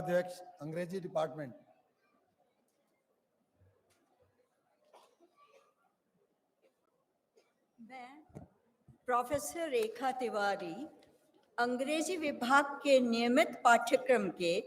अध्यक्ष अंग्रेजी डिपार्टमेंट। मैं प्रोफेसर रेखा तिवारी अंग्रेजी विभाग के नियमित पाठ्यक्रम के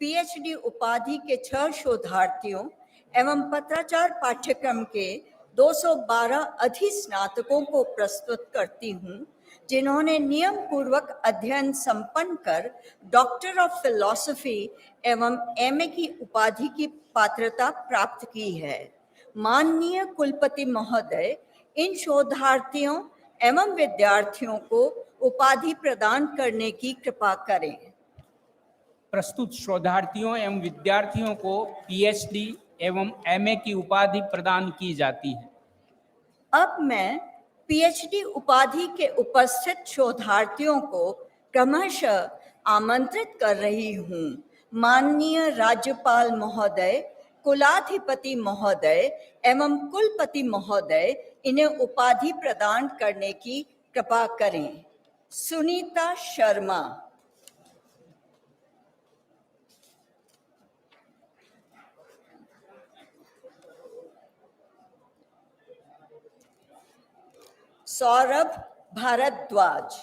पीएचडी उपाधि के 6 शोधार्थियों एवं पत्राचार पाठ्यक्रम के 212 अधिस्नातकों को प्रस्तुत करती हूँ, जिन्होंने नियम पूर्वक अध्ययन संपन्न कर डॉक्टर ऑफ फिलॉसफी एवं एमए की उपाधि की पात्रता प्राप्त की है। माननीय कुलपति महोदय, इन शोधार्थियों एवं विद्यार्थियों को उपाधि प्रदान करने की कृपा करें। प्रस्तुत शोधार्थियों एवं विद्यार्थियों को पीएचडी एवं एमए की उपाधि प्रदान की जाती है। अब मैं पीएचडी उपाधि के उपस्थित शोधार्थियों को क्रमशः आमंत्रित कर रही हूँ। माननीय राज्यपाल महोदय, कुलाधिपति महोदय एवं कुलपति महोदय, इन्हें उपाधि प्रदान करने की कृपा करें। सुनीता शर्मा। सौरभ भारद्वाज।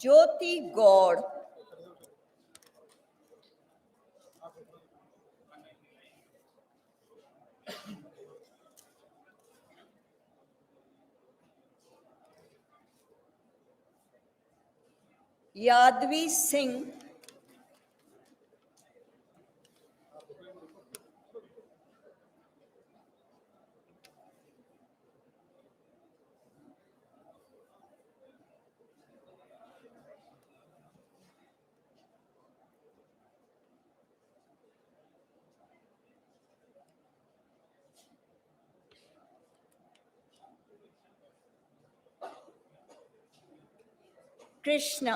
ज्योति गौड़। यादवी सिंह। कृष्णा।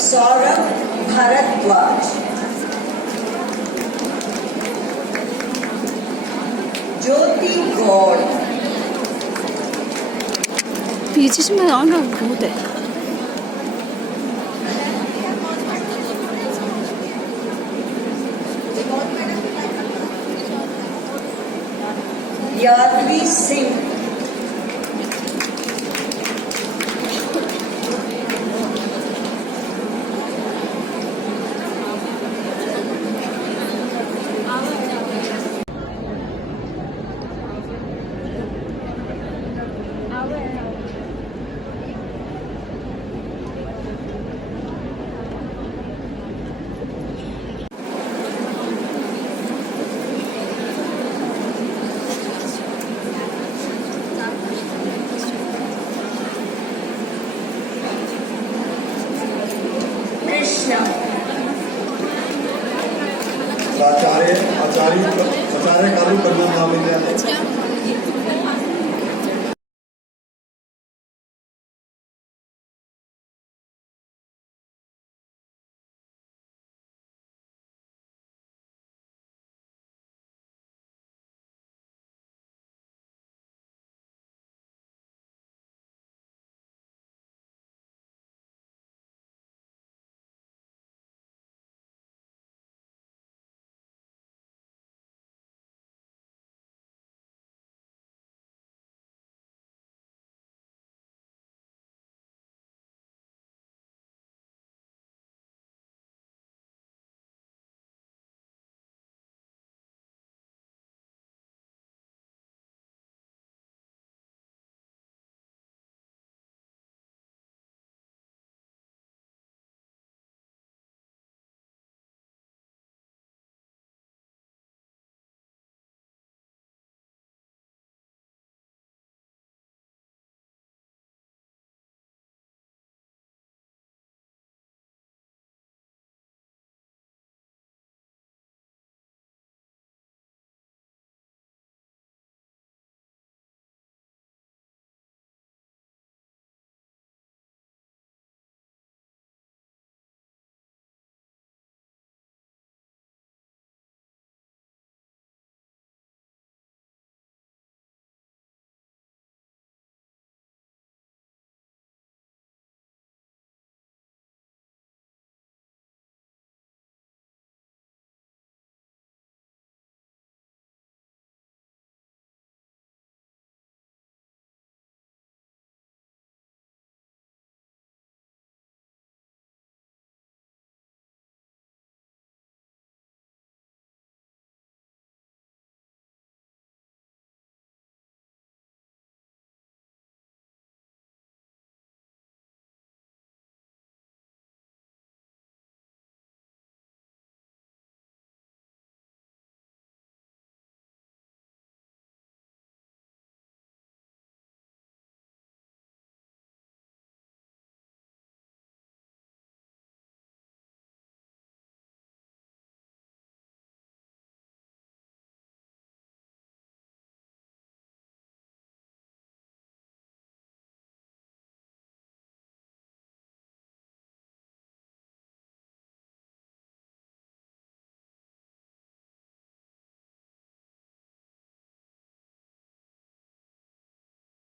सौरभ भारद्वाज। ज्योति गौड़। बीच में आना बहुत है। यादवी सिंह। आचार्य कालू कन्या महाविद्यालय।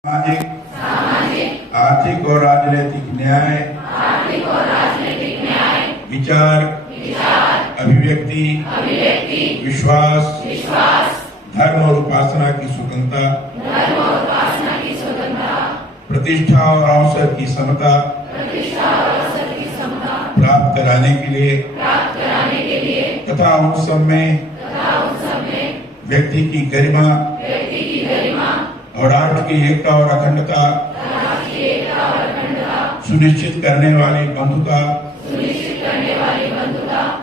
सामाजिक आर्थिक और राजनीतिक न्याय विचार अभिव्यक्ति विश्वास धर्म और उपासना की स्वतंत्रता प्रतिष्ठा और अवसर की समता प्राप्त कराने के लिए तथा उन सब में व्यक्ति की गरिमा और राष्ट्र की एकता और अखंडता सुनिश्चित करने वाली बंधुता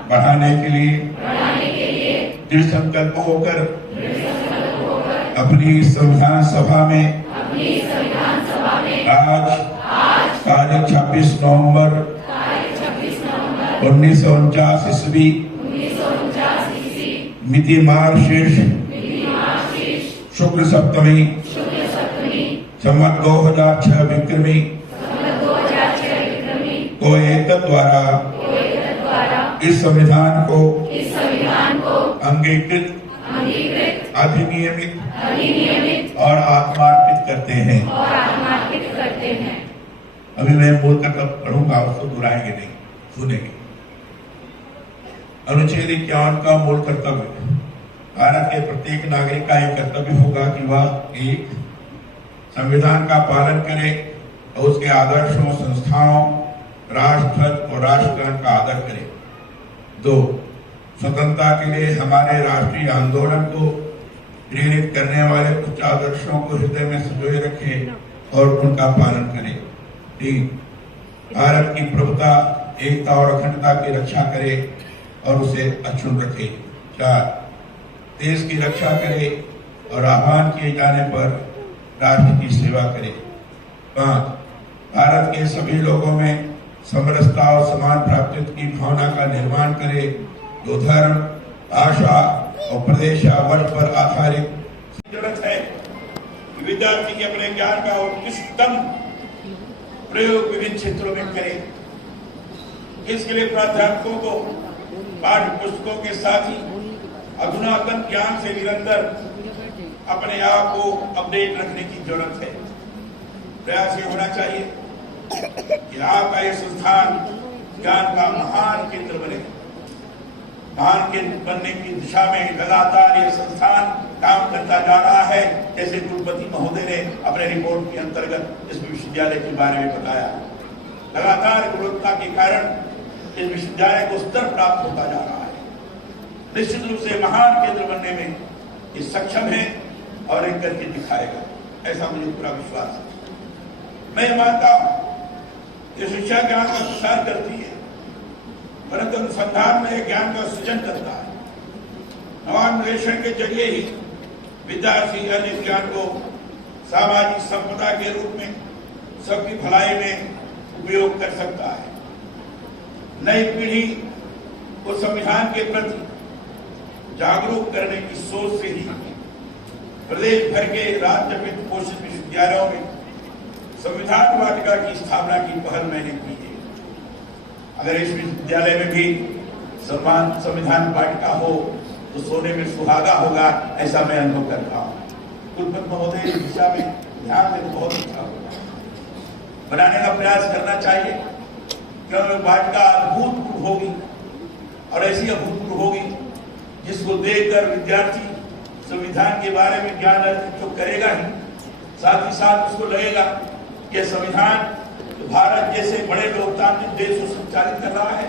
बढ़ाने के लिए दृढ़ संकल्प होकर अपनी संविधान सभा में आज तारीख 26 नवंबर 1949 ईस्वी मिति मार्गशीर्ष शुक्ल सप्तमी संवत 2006 विक्रमी को एतत् द्वारा इस संविधान को अंगीकृत अधिनियमित और आत्मार्पित करते हैं। अभी मैं मूल कर्तव्य पढ़ूंगा, उसको दोहराएंगे नहीं, सुनेंगे। अनुच्छेद 51 का मूल कर्तव्य भारत के प्रत्येक नागरिक का एक कर्तव्य होगा कि वह एक संविधान का पालन करे और उसके आदर्शों, संस्थाओं, राष्ट्रध्वज और राष्ट्रगान का आदर करे। 2. स्वतंत्रता के लिए हमारे राष्ट्रीय आंदोलन को प्रेरित करने वाले कुछ आदर्शों को हृदय में संजोए रखे और उनका पालन करे। 3. भारत की प्रभुता, एकता और अखंडता की रक्षा करे और उसे अक्षुण्ण रखे। 4. देश की रक्षा करे और आह्वान किए जाने पर राष्ट्र की सेवा करे। 5. भारत के सभी लोगों में समरसता और समान प्राप्ति की भावना का निर्माण करे, जो धर्म, भाषा और प्रदेश या वर्ग पर आधारित जरूरत है। विद्यार्थी के अपने ज्ञान का उत्कृष्टतम प्रयोग विभिन्न क्षेत्रों में करे। इसके लिए प्राध्यापकों को पाठ्य पुस्तकों के साथ ही अधुनातन ज्ञान से निरंतर अपने आप को अपडेट रखने की जरूरत है। प्रयास ये होना चाहिए कि आपका यह संस्थान ज्ञान का महान केंद्र बने। महान केंद्र बनने की दिशा में लगातार यह संस्थान काम करता जा रहा है। जैसे कुलपति महोदय ने अपने रिपोर्ट के अंतर्गत इस विश्वविद्यालय के बारे में बताया, लगातार गुणवत्ता के कारण इस विश्वविद्यालय को स्तर प्राप्त होता जा रहा है। निश्चित रूप से महान केंद्र बनने में ये सक्षम है और एक करके दिखाएगा, ऐसा मुझे पूरा विश्वास है। मैं मानता हूं कि शिक्षा ज्ञान का प्रसार करती है, परंतु अनुसंधान में ज्ञान का सृजन करता है। नवान्वेषण के जरिए ही विद्यार्थी अन्य ज्ञान को सामाजिक संपदा के रूप में सबकी भलाई में उपयोग कर सकता है। नई पीढ़ी को संविधान के प्रति जागरूक करने की सोच से ही प्रदेश भर के राज्य वित्त पोषित विश्वविद्यालयों में संविधान वाटिका की स्थापना की पहल मैंने की है। अगर इस विश्वविद्यालय में भी संविधान वाटिका हो तो सोने में सुहागा होगा, ऐसा मैं अनुभव करता हूँ। कुलपति महोदय इस दिशा में ध्यान देना बहुत अच्छा होगा, बनाने का प्रयास करना चाहिए, क्योंकि वाटिका अभूतपूर्व होगी और ऐसी अभूतपूर्व होगी जिसको देखकर विद्यार्थी संविधान के बारे में ज्ञान अर्जित तो करेगा ही, साथ ही साथ उसको लगेगा कि संविधान तो भारत जैसे बड़े लोकतांत्रिक देश को संचालित कर रहा है,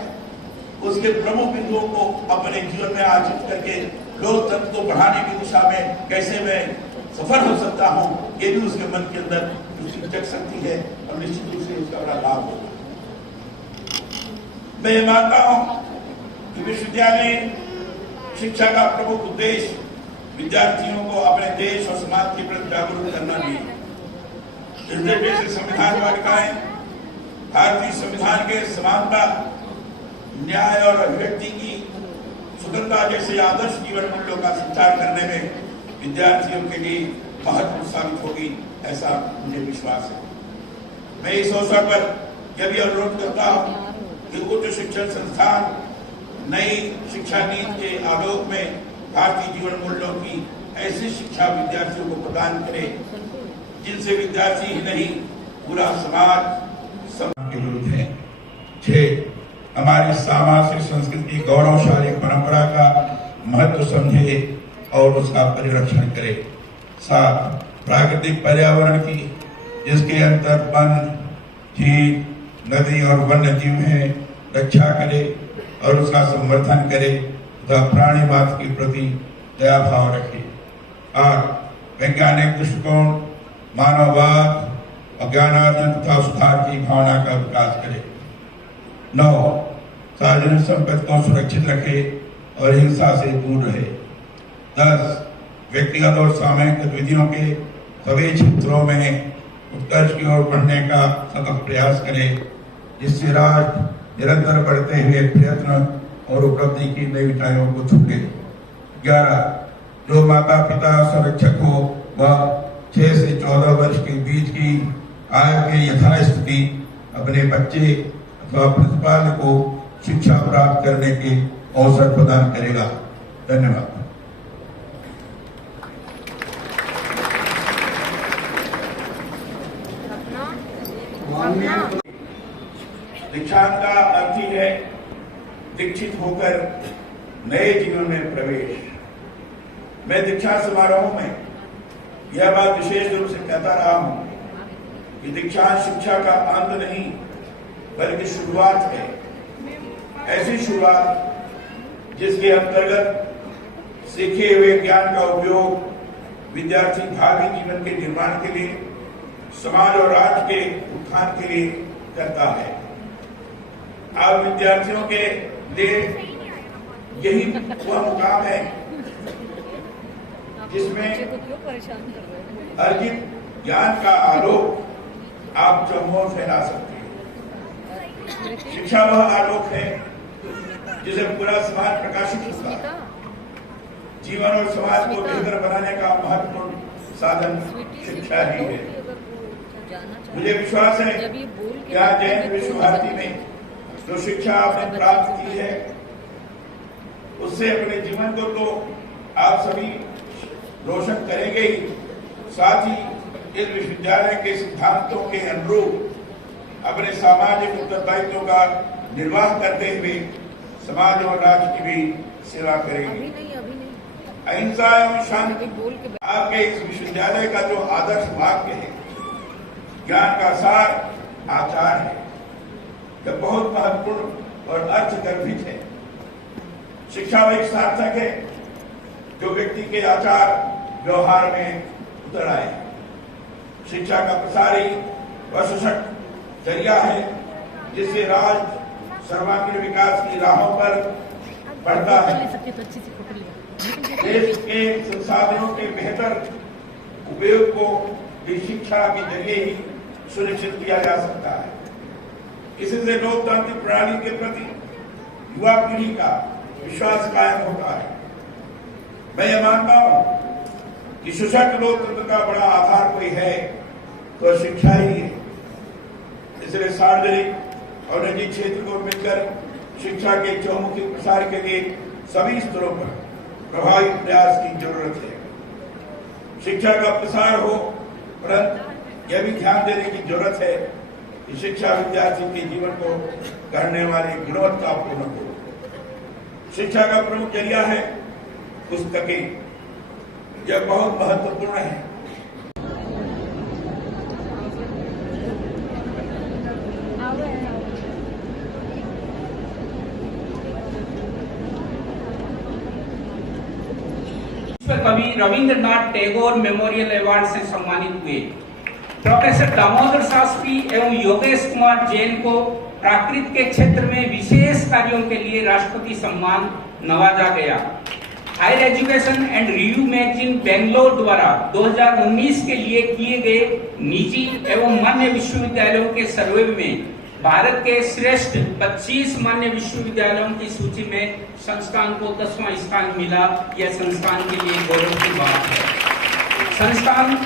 उसके प्रमुख बिंदुओं को अपने जीवन में आर्जित करके लोकतंत्र को बढ़ाने की दिशा में कैसे मैं सफल हो सकता हूँ, ये भी उसके मन के अंदर उसकी जग सकती है और निश्चित रूप से उसका बड़ा लाभ होगा। मैं ये मानता हूँ कि विश्वविद्यालय शिक्षा का प्रमुख उद्देश्य विद्यार्थियों को अपने देश और समाज के प्रति जागरूक करना भी है। इस दृष्टि से संविधान वाटिकाएं भारतीय संविधान के समानता, न्याय और अभिव्यक्ति की स्वतंत्रता जैसे आदर्श जीवन मूल्यों का संचार करने में विद्यार्थियों के लिए महत्वपूर्ण साबित होगी, ऐसा मुझे विश्वास है। मैं इस अवसर पर यह भी अनुरोध करता हूँ कि उच्च शिक्षण संस्थान नई शिक्षा नीति के आलोक में भारतीय जीवन मूल्यों की ऐसी शिक्षा विद्यार्थियों को प्रदान करे जिनसे विद्यार्थी ही नहीं पूरा समाज के विरुद्ध है। 6 हमारी सामाजिक संस्कृति गौरवशाली परंपरा का महत्व समझे और उसका परिरक्षण करे। 7 प्राकृतिक पर्यावरण की जिसके अंतर वन, झील, नदी और वन्य जीव है रक्षा करे और उसका संवर्धन करे तथा प्राणी मात्र के प्रति दया भाव रखे। 8 वैज्ञानिक दृष्टिकोण, मानववाद और ज्ञानार्जन तथा सुधार की भावना का विकास करे। 9 सार्वजनिक संपत्ति को सुरक्षित रखे और हिंसा से दूर रहे। 10 व्यक्तिगत और सामूहिक गतिविधियों के सभी क्षेत्रों में उत्कर्ष की ओर बढ़ने का सतत प्रयास करे, जिससे राष्ट्र निरंतर बढ़ते हुए प्रयत्न और उपलब्धि की नई ऊंचाइयों को छूटे। 11 जो माता पिता संरक्षक हो वह 6 से 14 वर्ष के बीच की आयु के यथास्थिति अपने बच्चे अथवा प्रतिपाल को शिक्षा प्राप्त करने के अवसर प्रदान करेगा। धन्यवाद। दीक्षांत का अर्थ ही है दीक्षित होकर नए जीवन में प्रवेश। मैं दीक्षा समारोह में यह बात विशेष रूप से कहता रहा हूं कि दीक्षांत शिक्षा का अंत नहीं बल्कि शुरुआत है। ऐसी शुरुआत जिसके अंतर्गत सीखे हुए ज्ञान का उपयोग विद्यार्थी भावी जीवन के निर्माण के लिए, समाज और राष्ट्र के उत्थान के लिए करता है। अब विद्यार्थियों के लिए यही वह मुकाम है जिसमें अर्जित ज्ञान का आलोक आप चहुओं फैला सकते हैं। शिक्षा वह आलोक है जिसे पूरा समाज प्रकाशित होता है। जीवन और समाज को बेहतर बनाने का महत्वपूर्ण साधन शिक्षा ही है। मुझे विश्वास है कि आज जैन विश्व भारती में जो शिक्षा आपने प्राप्त की है उससे अपने जीवन को तो आप सभी रोशन करेंगे ही, साथ ही इस विश्वविद्यालय के सिद्धांतों के अनुरूप अपने सामाजिक उत्तरदायित्वों का निर्वाह करते हुए समाज और राष्ट्र की भी सेवा करेंगे। अहिंसा एवं शांति आपके इस विश्वविद्यालय का जो आदर्श वाक्य है, ज्ञान का सार आचार है, यह बहुत महत्वपूर्ण और अर्थगर्भित है। शिक्षा वह एक सार्थक है जो व्यक्ति के आचार व्यवहार में उतर आए। शिक्षा का प्रसार ही वह सशक्त जरिया है जिससे राष्ट्र सर्वांगीण विकास की राहों पर बढ़ता है। देश के संसाधनों के बेहतर उपयोग को भी शिक्षा के जरिए ही सुनिश्चित किया जा सकता है। इससे लोकतांत्रिक प्रणाली के प्रति युवा पीढ़ी का विश्वास कायम होता है। मैं ये मानता हूं कि सशक्त लोकतंत्र का बड़ा आधार कोई है तो शिक्षा ही है। इसलिए सार्वजनिक और निजी क्षेत्र को मिलकर शिक्षा के चौमुखी प्रसार के लिए सभी स्तरों पर प्रभावी प्रयास की जरूरत है। शिक्षा का प्रसार हो, परंतु यह भी ध्यान देने की जरूरत है कि शिक्षा विद्यार्थी के जीवन को करने वाली गुणवत्तापूर्ण हो। शिक्षा का प्रमुख जरिया है पुस्तकें, यह बहुत महत्वपूर्ण है। कवि रविंद्रनाथ टैगोर मेमोरियल अवार्ड से सम्मानित हुए प्रोफेसर दामोदर शास्त्री एवं योगेश कुमार जैन को प्राकृत के क्षेत्र में विशेष कार्यों के लिए राष्ट्रपति सम्मान नवाजा गया। Higher education and review magazine Bangalore द्वारा 2019 के लिए किए गए निजी एवं मान्य विश्वविद्यालयों के सर्वे में भारत के श्रेष्ठ 25 मान्य विश्वविद्यालयों की सूची में संस्थान को 10वां स्थान मिला। यह संस्थान के लिए गौरव की बात है। संस्थान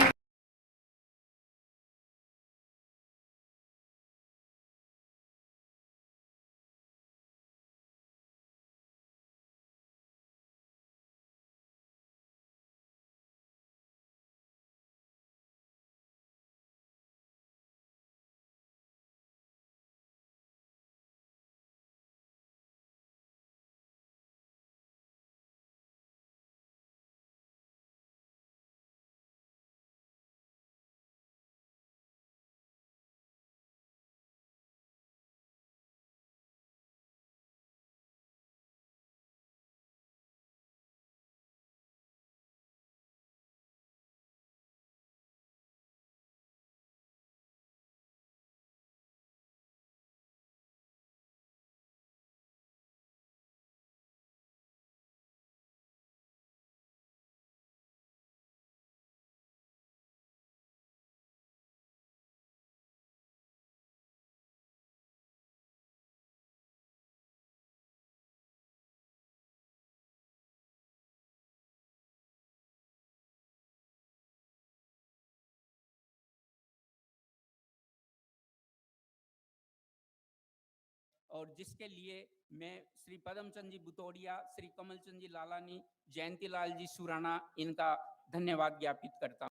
और जिसके लिए मैं श्री पदमचंद जी बुतोड़िया, श्री कमलचंद जी लालानी, जयंतीलाल जी सुराना, इनका धन्यवाद ज्ञापित करता हूँ।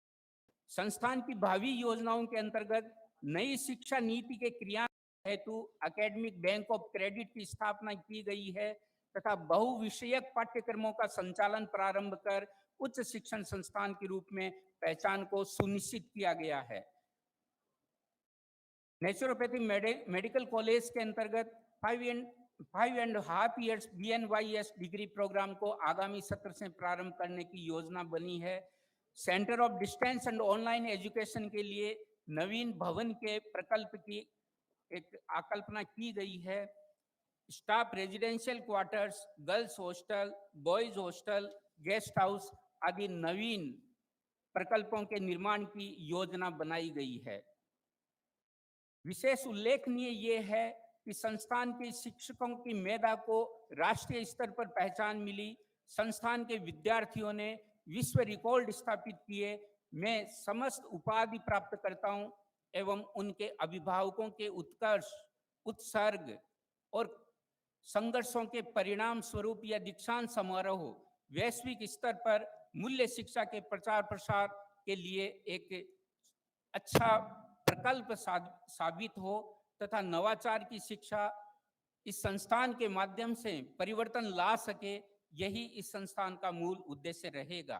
संस्थान की भावी योजनाओं के अंतर्गत नई शिक्षा नीति के क्रियान्वयन हेतु एकेडमिक बैंक ऑफ क्रेडिट की स्थापना की गई है तथा बहुविषयक पाठ्यक्रमों का संचालन प्रारंभ कर उच्च शिक्षण संस्थान के रूप में पहचान को सुनिश्चित किया गया है। नेचुरोपैथी मेडिकल कॉलेज के अंतर्गत 5.5 years BNYS डिग्री प्रोग्राम को आगामी सत्र से प्रारंभ करने की योजना बनी है। Centre of distance and online education के लिए नवीन भवन के प्रकल्प की एक आकल्पना की गई है। Staff residential quarters, girls hostel, boys hostel, guest house आदि नवीन प्रकल्पों के निर्माण की योजना बनाई गई है। विशेष उल्लेखनीय ये है कि संस्थान के शिक्षकों की मेधा को राष्ट्रीय स्तर पर पहचान मिली। संस्थान के विद्यार्थियों ने विश्व रिकॉर्ड स्थापित किए। मैं समस्त उपाधि प्राप्तकर्ताओं एवं उनके अभिभावकों के उत्कर्ष, उत्सर्ग और संघर्षों के परिणाम स्वरूप यह दीक्षांत समारोह वैश्विक स्तर पर मूल्य शिक्षा के प्रचार प्रसार के लिए एक अच्छा प्रकल्प साबित हो तथा नवाचार की शिक्षा इस संस्थान के माध्यम से परिवर्तन ला सके, यही इस संस्थान का मूल उद्देश्य रहेगा।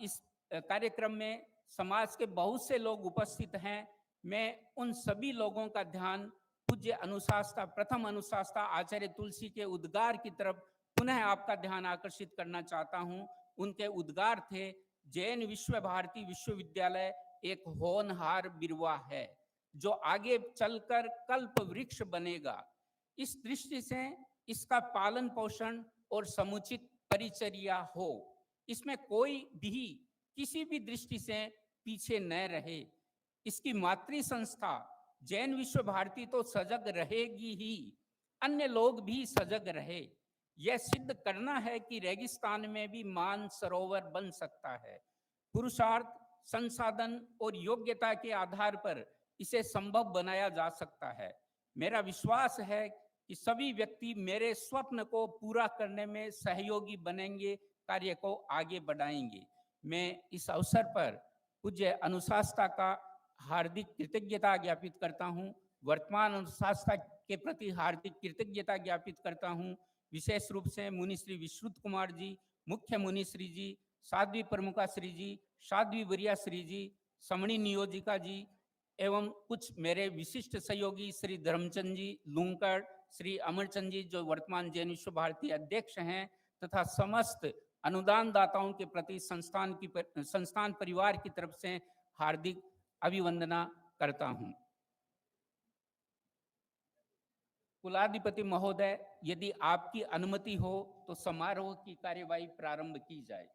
इस कार्यक्रम में समाज के बहुत से लोग उपस्थित हैं। मैं उन सभी लोगों का ध्यान पूज्य अनुशास्ता, प्रथम अनुशास्ता आचार्य तुलसी के उद्गार की तरफ पुनः आपका ध्यान आकर्षित करना चाहता हूं। उनके उद्गार थे, जैन विश्व भारती विश्वविद्यालय एक होनहार बिरवा है जो आगे चलकर कल्प वृक्ष बनेगा। इस दृष्टि से इसका पालन पोषण और समुचित परिचर्या हो, इसमें कोई भी किसी भी दृष्टि से पीछे न रहे। इसकी मातृ संस्था जैन विश्व भारती तो सजग रहेगी ही, अन्य लोग भी सजग रहे। यह सिद्ध करना है कि रेगिस्तान में भी मान सरोवर बन सकता है। पुरुषार्थ, संसाधन और योग्यता के आधार पर इसे संभव बनाया जा सकता है। मेरा विश्वास है कि सभी व्यक्ति मेरे स्वप्न को पूरा करने में सहयोगी बनेंगे, कार्य को आगे बढ़ाएंगे। मैं इस अवसर पर पूज्य अनुशास्ता का हार्दिक कृतज्ञता ज्ञापित करता हूं। वर्तमान अनुशास्ता के प्रति हार्दिक कृतज्ञता ज्ञापित करता हूं। विशेष रूप से मुनि श्री विश्रुत कुमार जी, मुख्य मुनि श्री जी, साध्वी प्रमुखा श्री जी, साध्वी वरिया श्री जी, समणी नियोजिका जी एवं कुछ मेरे विशिष्ट सहयोगी श्री धर्मचंद जी लूंकड़, श्री अमरचंद जी जो वर्तमान जैन विश्व भारती अध्यक्ष हैं, तथा समस्त अनुदान दाताओं के प्रति संस्थान परिवार की तरफ से हार्दिक अभिवंदना करता हूं। कुलाधिपति महोदय, यदि आपकी अनुमति हो तो समारोह की कार्यवाही प्रारंभ की जाए।